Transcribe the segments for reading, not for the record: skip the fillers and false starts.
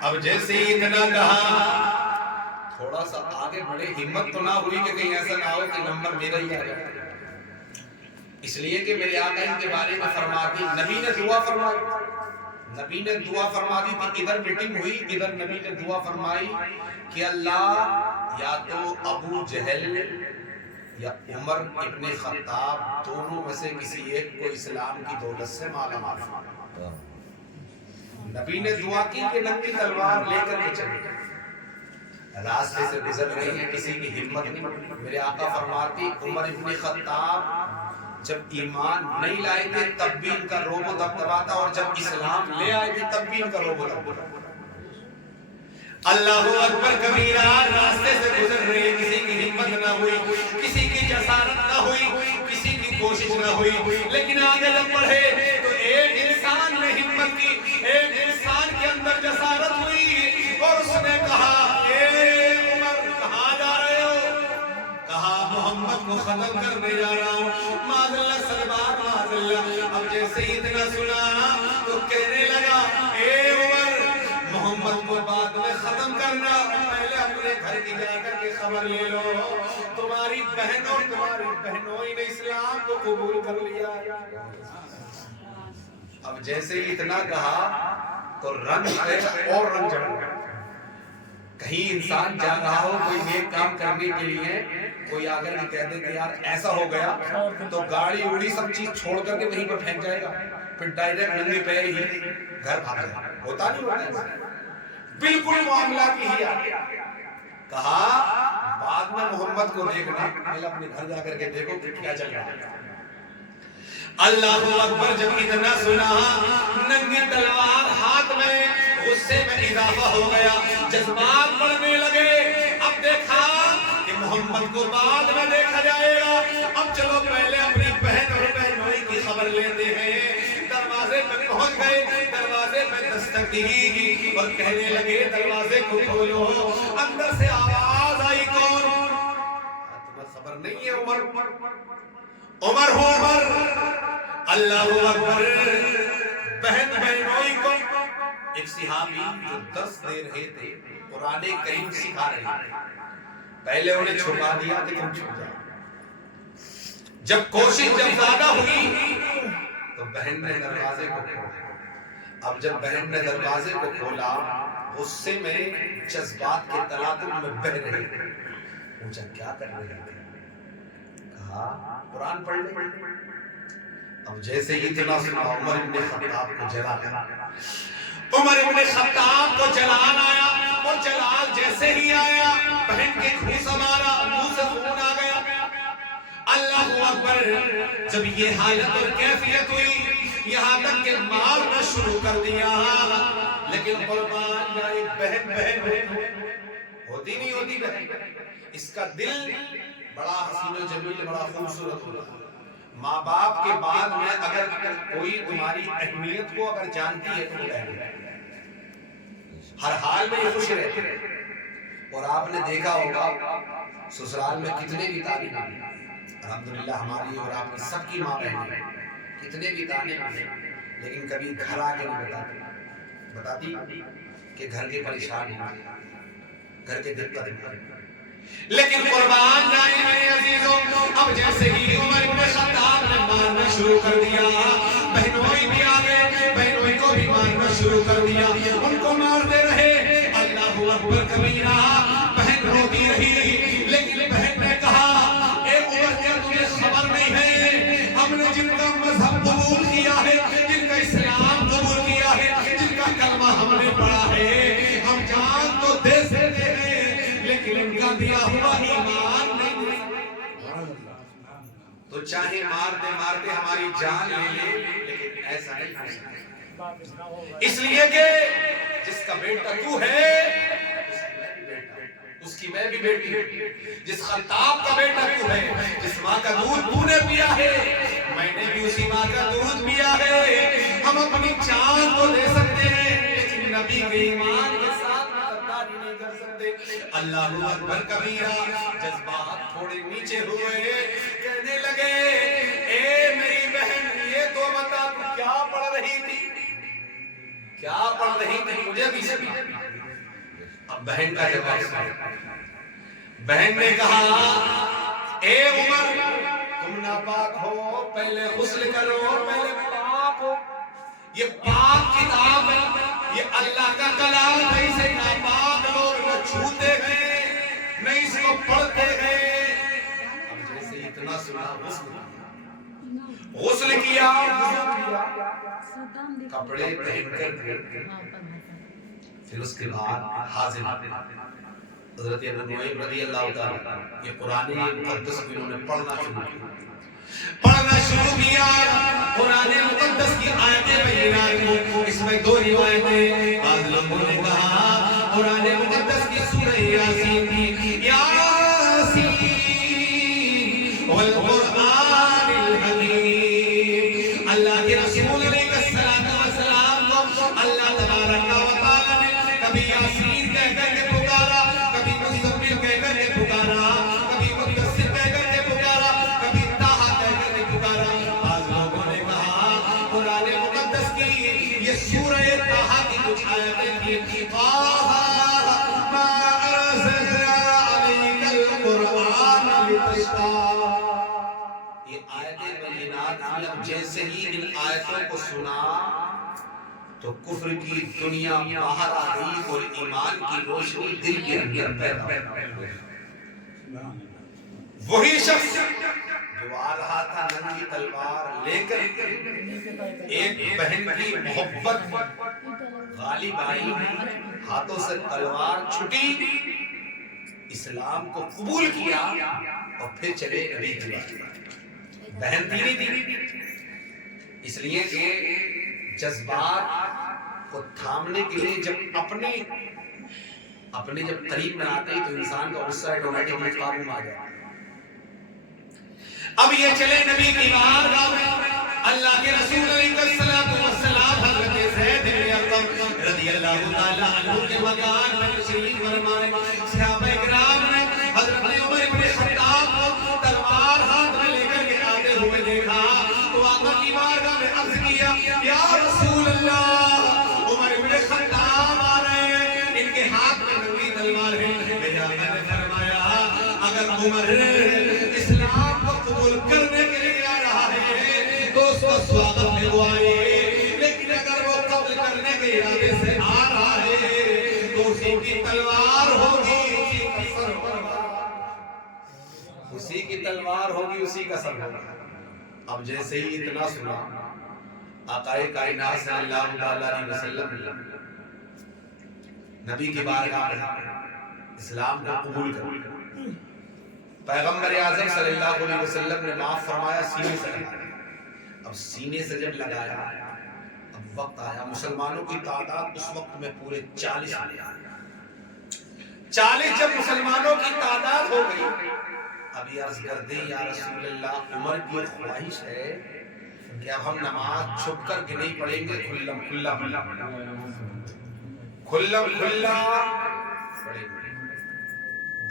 اب جیسے ہی اتنا کہا تھوڑا سا آگے بڑھے، ہمت تو نہ ہوئی کہ کہیں ایسا نہ ہو کہ نمبر میرا ہی آ جائے، اس لیے کہ میرے آقا ان کے بارے میں فرماتی، نبی نے دعا فرمائی، نبی نے دعا فرما دی تھی، ادھر میٹنگ ہوئی، ادھر نبی نے دعا فرمائی کہ اللہ یا تو ابو جہل یا عمر ابن خطاب دونوں میں سے کسی ایک کو اسلام کی دولت سے مالا مال فرما۔ نبی نے دعا کی کہ ننگی تلوار لے کر کے چلے، راستے سے گزر رہی ہے، کسی کی ہمت نہیں، میرے آقا فرماتی عمر ابن خطاب جب ایمان نہیں لائے تھے تب بھی ان کا روب و دبدبا تھا، اور جب اسلام لے آئے تھے تب بھی ان کا روب و دبدبا۔ اللہ اکبر کبیرہ، راستے سے گزر رہے، کسی کی ہمت نہ ہوئی، کسی کی جسارت نہ ہوئی، کسی کی کوشش نہ ہوئی، لیکن آگے جب بڑھے تو ایک انسان نے ہمت کی، ایک انسان کے اندر جسارت ہوئی، اور اس نے کہا اے عمر کہاں جا رہے ہو؟ کہا محمد کو ختم کرنے جا رہا ہوں، معاذ اللہ سلمان معاذ اللہ۔ اب جیسے ہی اتنا سنا تو کہنے لگا اے عمر محمد کو بعد میں ختم کرنا، پہلے اپنے گھر کی جا کر کے خبر لے لو، تمہاری بہنوں نے اسلام کو قبول کر لیا۔ اب جیسے ہی اتنا کہا تو رنگ اور رنگ چڑھ گیا۔ کہیں انسان جا رہا ہو کوئی نیک کام کرنے کے لیے، کوئی آگر کے کہہ دے کہ یار ایسا ہو گیا، تو گاڑی اڑی سب چیز چھوڑ کر کے وہیں پہ پھینک جائے گا، پھر ڈائریکٹ ننگے پیر ہی گھر بھاگ جائے گا، ہوتا نہیں ہوتا ہے؟ بالکل معاملات ہی آگیا۔ کہا بعد میں محمد کو دیکھنا، پہلے اپنے گھر جا کر کے دیکھو کہ کیا چل رہا ہے۔ اللہ اکبر جب اتنا سنا، ننگی تلوار ہاتھ میں، غصے میں اضافہ ہو گیا، جذبات بڑھنے لگے۔ اب دیکھا کہ محمد کو بعد میں دیکھا جائے گا، اب چلو پہلے اپنی بہن اور بہنوئی کی خبر لیتے ہیں۔ دروازے پہ پہنچ گئے، دروازے پہ دستک دی اور کہنے لگے دروازے کو کھولو۔ اندر سے آواز آئی، کون؟ تمہیں خبر نہیں ہے عمر؟ عمر ہو عمر۔ اللہ اکبر۔ بہن بہنوئی کو ایک صحابی جو درس دے رہے تھے، قرآن کریم سکھا رہے تھے، پہلے انہیں چھپا دیا کہ تم چھپ جاؤ۔ جب کوشش جب زیادہ ہوئی تو بہن نے دروازے کو کھولا۔ اب جب بہن نے دروازے کو کھولا، غصے میں جذبات کے تلاطم میں بہہ رہے تھے۔ پوچھا کیا کر رہے تھے؟ کہا قرآن پڑھ لیں۔ اب جیسے ہی اتنا سنا، عمر ابن خطاب کو جلال آیا، عمر ابن خطاب کو جلال آیا، اور جلال جیسے ہی آیا بہن کے منہ سے مارا، منہ سے خون آ گیا۔ اللہ اکبر۔ جب یہ حالت اور کیفیت ہوئی، یہاں تک کہ مارنا شروع کر دیا، لیکن قربان جائے بہن بہن ہوتی نہیں ہوتی بہن، اس کا دل بڑا حسین و جمیل، بڑا خوبصورت ہوتا۔ ماں باپ کے بعد میں اگر کوئی تمہاری اہمیت کو اگر جانتی ہے تو بہن ہے، ہر حال میں یہ خوش رہتی ہے۔ اور آپ نے دیکھا ہوگا سسرال میں کتنے بھی تعلیم ہیں، الحمدللہ ہماری اور آپ کی سب کی ماں بہنیں کتنے بھی تعلیم ہیں، لیکن کبھی گھر آ کے نہیں بتاتی کہ گھر کے پریشان ہیں، گھر کے دقت ہیں۔ لیکن قربان جائیں میرے عزیزوں، اب جیسے ہی عمر ابن خطاب نے مارنا شروع کر دیا، بہنوئی بھی آگے، بہنوئی کو بھی مارنا شروع کر دیا، ان کو مارتے رہے۔ اللہ اکبر کبیرہ۔ بہن روتی رہی، لیکن بہن نے کہا اے عمر کیا تجھے خبر نہیں ہے، ہم نے جن کا مذہب قبول کیا ہے، جن کا اسلام قبول کیا ہے، جن کا کلمہ ہم نے پڑھا ہے، ہم جان تو دے سکتے ہیں لیکن ان کا دیا ہوا ایمان نہیں۔ تو چاہے مارتے مارتے ہماری جان لے لے، لیکن ایسا نہیں ہو سکتا، اس لیے کہ جس کا بیٹا تو ہے اس کی میں بھی بیٹی ہوں، جس خطاب کا بیٹا تو ہے، جس ماں کا دودھ تو نے پیا ہے، میں نے بھی اسی ماں کا دودھ پیا ہے۔ ہم اپنی جان تو دے سکتے ہیں لیکن نبی کے ایمان کے ساتھ غداری نہیں کر سکتے۔ اللہ اکبر کبیرہ۔ جذبات تھوڑے نیچے ہوئے، کہنے لگے اے میری بہن یہ تو بتا تو کیا پڑھ رہی تھی، کیا پڑھ رہی تھی، مجھے بھی سمجھ۔ بہن کا جواب سنا. بہن نے کہا اے عمر تم ناپاک ہو، پہلے غسل کرو، پہلے پاک ہو. یہ پاک کتاب ہے، یہ اللہ کا کلام ہے، اسے ناپاک لوگ نہ چھوتے گئے نہ اس کو پڑھتے گئے. اب جیسے اتنا سنا غسل کیا، کپڑے پہن کر پھر اس کے بعد حاضر حضرت ابو نعیم رضی اللہ تعالی یہ قرآن مقدس کو انہوں نے پڑھنا شروع کیا. قرآن مقدس کی آیتیں بینات کو اس میں 2 روایتیں. بعض لوگوں نے کہا قرآن مقدس کی سورہ یاسین کی یاسین والقرآن الحکیم. اللہ کے رسول علیہ السلام کو اللہ تبارک و تعالی نے کبھی یاسین کہہ کر کے پکارا، کبھی مزمل کہہ کر کے پکارا، کبھی مدثر کہہ کر کے پکارا، کبھی طٰہٰ کہہ کر کے پکارا. بعض لوگوں نے کہا قرآن مقدس کی یہ سورہ طٰہٰ کی کچھ آیتیں تھیں. طٰہٰ ما انزلنا علیک القرآن لتشقیٰ. یہ آیتیں بینات جیسے ہی ان آیتوں کو سنا تو کفر کی دنیا باہر آ گئی اور ایمان کی روشنی دل کے اندر پیدا ہوئی. وہی شخص جو آ رہا تھا ننگی تلوار لے کر، ایک بہن کی محبت غالب آئی، ہاتھوں سے تلوار چھٹی، اسلام کو قبول کیا اور پھر چلے نبی کی بات. بہن دینی تھی، اس لیے کہ جذبات کو تھامنے کے لیے جب اپنے جب قریب میں آتے ہیں تو انسان کا غصہ آٹومیٹکلی قابو میں آ جاتا ہے. اب یہ چلے نبی کی بارگاہ میں. اللہ کے رسول علیہ السلام حضرت زید بن ارقم رضی اللہ تعالی عنہ کے مکان میں تشریف فرمائے. صحابہ کرام نے حضرت عمر بن خطاب کو تلوار ہاتھ میں لے کر کے آتے ہوئے دیکھا تو آقا کی بارگاہ میں عرض کیا یا رسول اللہ عمر بن خطاب آ رہے ہیں، ان کے ہاتھ میں ننگی تلوار ہے. میرے آقا نے فرمایا اگر عمر اسلام کو قبول کرنے کے لیے آ رہا ہے تو اس کو سواگت میں وہ آئے، لیکن اگر وہ قبول کرنے کے ارادے سے آ رہا ہے تو اسی کی تلوار ہوگی، اسی کی تلوار ہوگی، اسی کا سر ہوگا. اب جیسے ہی اتنا سنا آقا کائنات صلی اللہ علیہ وسلم نبی کی بارگاہ میں اسلام کو قبول کر. پیغمبر اعظم صلی اللہ علیہ وسلم نے معاف فرمایا، سینے سے لگایا. اب سینے سے جب لگایا اب وقت آیا، مسلمانوں کی تعداد اس وقت میں پورے 40 جب مسلمانوں کی تعداد ہو گئی. ابھی عرض کر دیں یا رسول اللہ عمر کی خواہش ہے کہ اب ہم نماز چھپ کر کے نہیں پڑھیں گے، کھلم کھلا پڑھیں گے.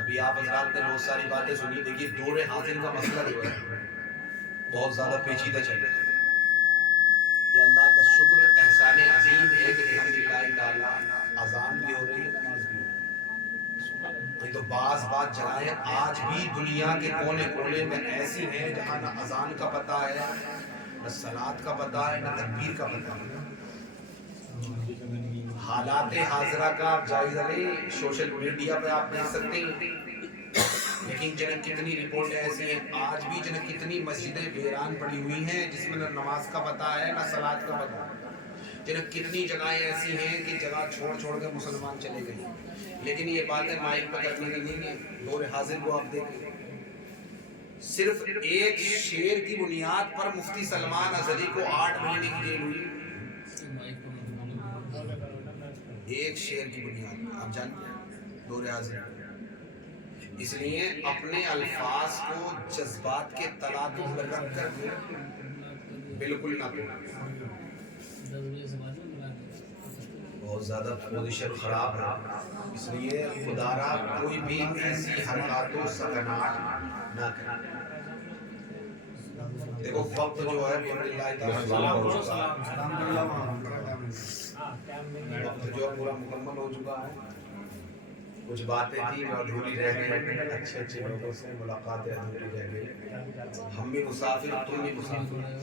ابھی آپ حضرات نے بہت ساری باتیں سنی. دیکھیے دور حاضر کا مسئلہ جو ہے بہت زیادہ پیچیدہ چل رہا ہے. یہ اللہ کا شکر احسان عظیم ہے کہ الحمدللہ تعالی اذان بھی ہو رہی ہے، نماز بھی ہو رہی ہے. یہ تو بعض جگہیں آج بھی دنیا کے کونے کونے میں ایسی ہیں جہاں نہ اذان کا پتہ ہے، نہ صلاۃ کا پتہ ہے، نہ تکبیر کا پتہ ہے. حالات حاضرہ کا آپ جائزہ لیں، سوشل میڈیا پہ آپ دیکھ سکتے ہیں. لیکن جنہیں کتنی رپورٹیں ایسی ہیں، آج بھی جنہیں کتنی مسجدیں ویران پڑی ہوئی ہیں جس میں نہ نماز کا پتہ ہے نہ صلاۃ کا پتہ ہے. جنہیں کتنی جگہیں ایسی ہیں کہ جگہ چھوڑ کے مسلمان چلے گئے. لیکن یہ باتیں مائک پہ کرنے کی نہیں ہے. دور حاضر کو آپ دیکھیں، صرف ایک شعر کی بنیاد پر مفتی سلمان ازہری کو 8 مہینے کی جیل ہوئی. ایک شعر کی بنیاد آپ جانتے ہیں دور حاضر. اس لیے اپنے الفاظ کو جذبات کے تلادم میں رکھ کر بالکل نہ بولیں. بہت زیادہ پوزیشن خراب ہے. اس لیے خدا را کوئی بھی ایسی حرکات و سکنات نہ کرے. دیکھو وقت جو ہے وقت جو پورا مکمل ہو چکا ہے. کچھ باتیں تھی جو ادھوری رہ گئی، اچھے اچھے لوگوں سے ملاقاتیں ادھوری رہ گئی. ہم بھی مسافر، تم بھی مسافر.